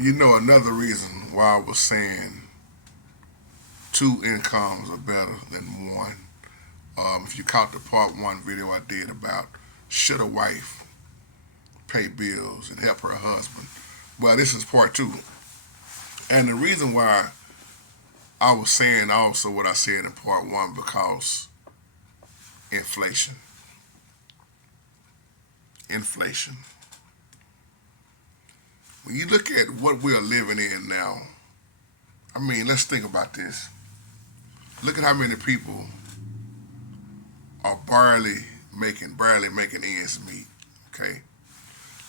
You know, another reason why I was saying two incomes are better than one. If you caught the part one video I did about should a wife pay bills and help her husband, well, this is part two. And the reason why I was saying also what I said in part one because inflation. Inflation. When you look at what we are living in now, I mean, let's think about this. Look at how many people are barely making ends meet. Okay,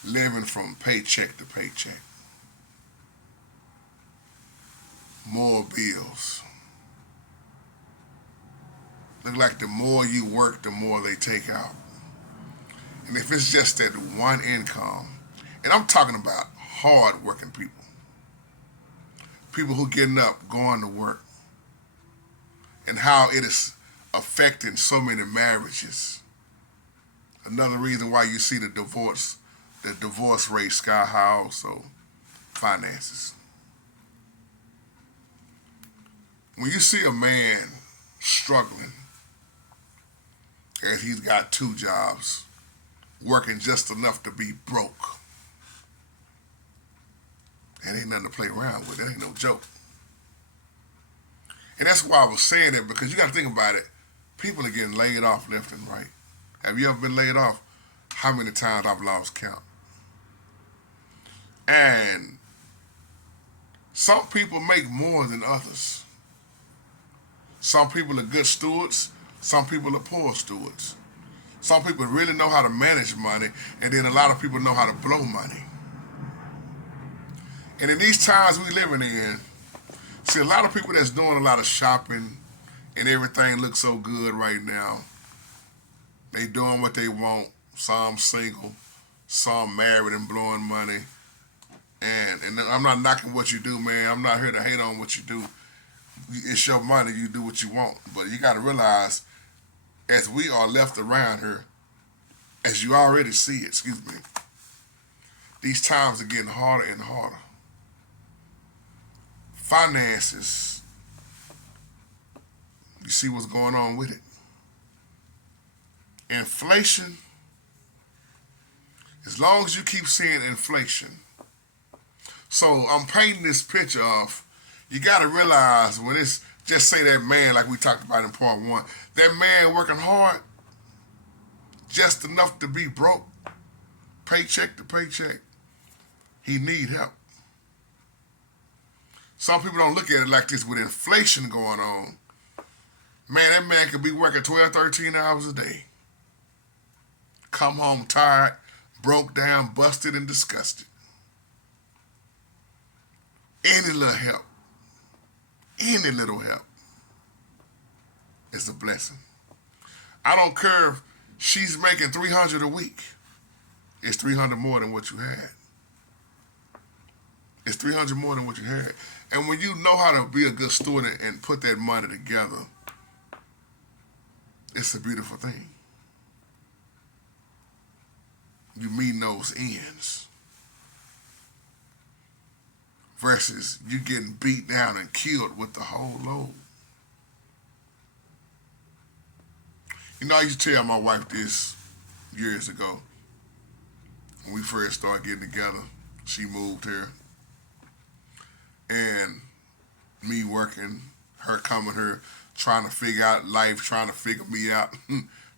living from paycheck to paycheck. More bills. Look like the more you work, the more they take out. And if it's just that one income, and I'm talking about hard working people, people who getting up, going to work, and how it is affecting so many marriages. Another reason why you see the divorce rate sky high also, finances. When you see a man struggling and he's got two jobs, working just enough to be broke, that ain't nothing to play around with. That ain't no joke. And that's why I was saying it, because you got to think about it. People are getting laid off left and right. Have you ever been laid off? How many times I've lost count? And some people make more than others. Some people are good stewards. Some people are poor stewards. Some people really know how to manage money, and then a lot of people know how to blow money. And in these times we living in, see a lot of people that's doing a lot of shopping and everything looks so good right now. They doing what they want. Some single, some married and blowing money. And I'm not knocking what you do, man. I'm not here to hate on what you do. It's your money. You do what you want. But you got to realize, as we are left around here, as you already see it, excuse me, these times are getting harder and harder. Finances, you see what's going on with it. Inflation, as long as you keep seeing inflation. So I'm painting this picture of, you got to realize when it's, just say that man like we talked about in part one, that man working hard, just enough to be broke, paycheck to paycheck, he need help. Some people don't look at it like this with inflation going on. Man, that man could be working 12, 13 hours a day. Come home tired, broke down, busted, and disgusted. Any little help, any little help is a blessing. I don't care if she's making $300 a week. It's $300 more than what you had. It's $300 more than what you had. And when you know how to be a good steward and put that money together, it's a beautiful thing. You meeting those ends versus you getting beat down and killed with the whole load. You know, I used to tell my wife this years ago. When we first started getting together, she moved here. And me working, her coming here, trying to figure out life, trying to figure me out,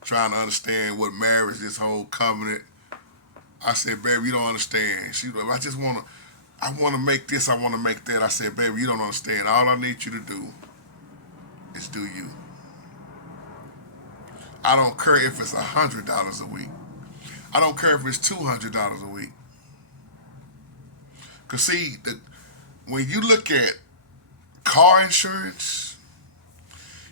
trying to understand what marriage, this whole covenant. I said, baby, you don't understand. She was like, I want to make this, I want to make that. I said, baby, you don't understand. All I need you to do is do you. I don't care if it's $100 a week. I don't care if it's $200 a week. Because see, when you look at car insurance,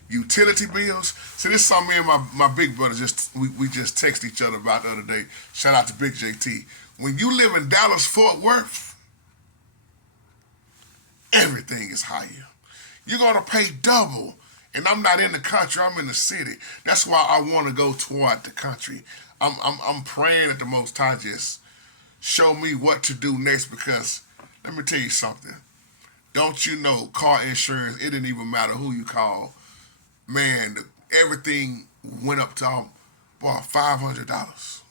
utility bills, see this is something me and my big brother we just texted each other about the other day. Shout out to Big JT. When you live in Dallas, Fort Worth, everything is higher. You're going to pay double. And I'm not in the country, I'm in the city. That's why I want to go toward the country. I'm praying that the Most High just show me what to do next, because Let me tell you something. Don't you know car insurance, it didn't even matter who you call. Man, everything went up to about $500.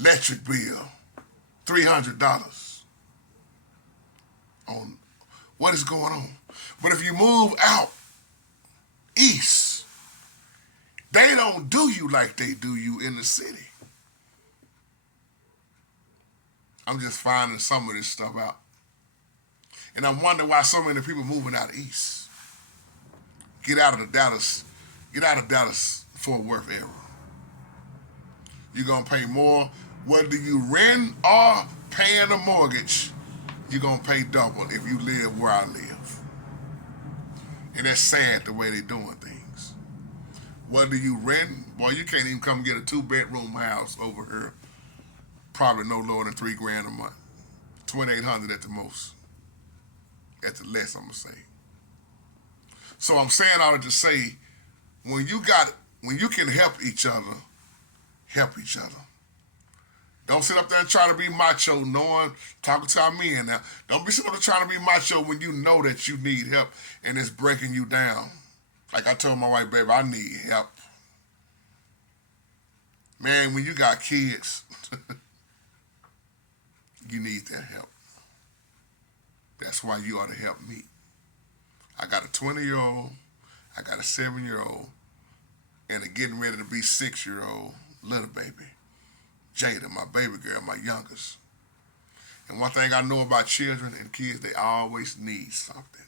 Electric bill, $300 on what is going on. But if you move out east, they don't do you like they do you in the city. I'm just finding some of this stuff out. And I wonder why so many people moving out east. Get out of Dallas Fort Worth area. You're gonna pay more, whether you rent or paying a mortgage, you're gonna pay double if you live where I live. And that's sad the way they're doing things. Whether you rent, boy, you can't even come get a 2-bedroom house over here. Probably no lower than $3,000 a month. $2,800 at the most. At the less, I'm gonna say. So I'm saying all that to say, when you can help each other, help each other. Don't sit up there and try to be macho, talking to our men now. Don't be sitting up there trying to be macho when you know that you need help and it's breaking you down. Like I told my wife, baby, I need help. Man, when you got kids, you need that help. That's why you ought to help me. I got a 20-year-old, I got a 7-year-old, and a getting ready to be 6-year-old little baby. Jada, my baby girl, my youngest. And one thing I know about children and kids, they always need something.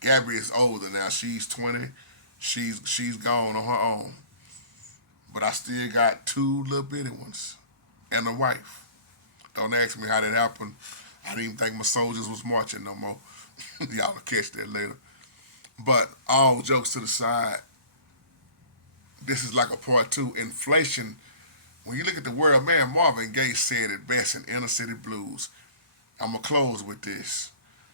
Gabby is older now. She's 20. She's gone on her own. But I still got 2 little bitty ones and a wife. Don't ask me how that happened. I didn't even think my soldiers was marching no more. Y'all will catch that later. But all jokes to the side, this is like a part 2. Inflation, when you look at the world, man, Marvin Gaye said it best in Inner City Blues. I'm going to close with this.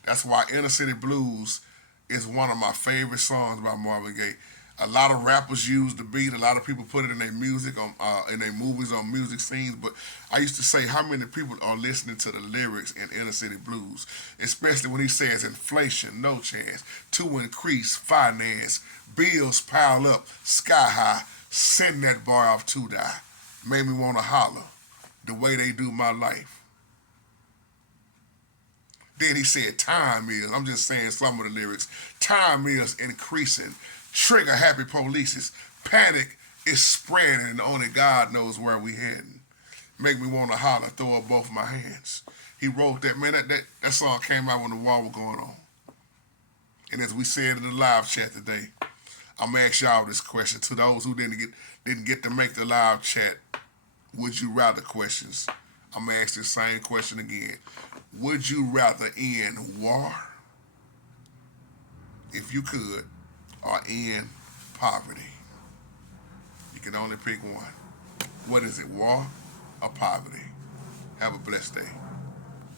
That's why Inner City Blues is one of my favorite songs by Marvin Gaye. A lot of rappers use the beat. A lot of people put it in their music, in their movies, on music scenes. But I used to say, how many people are listening to the lyrics in Inner City Blues? Especially when he says inflation, no chance. To increase finance, bills pile up, sky high. Send that bar off to die. Made me want to holler the way they do my life. Then he said, time is, I'm just saying some of the lyrics, time is increasing. Trigger happy polices. Panic is spreading and only God knows where we heading. Make me want to holler, throw up both my hands. He wrote that, man, that song came out when the war was going on. And as we said in the live chat today, I'm going to ask y'all this question. To those who didn't get to make the live chat, would you rather questions? I'm going to ask this same question again. Would you rather end war, if you could, or end poverty? You can only pick one. What is it, war or poverty? Have a blessed day.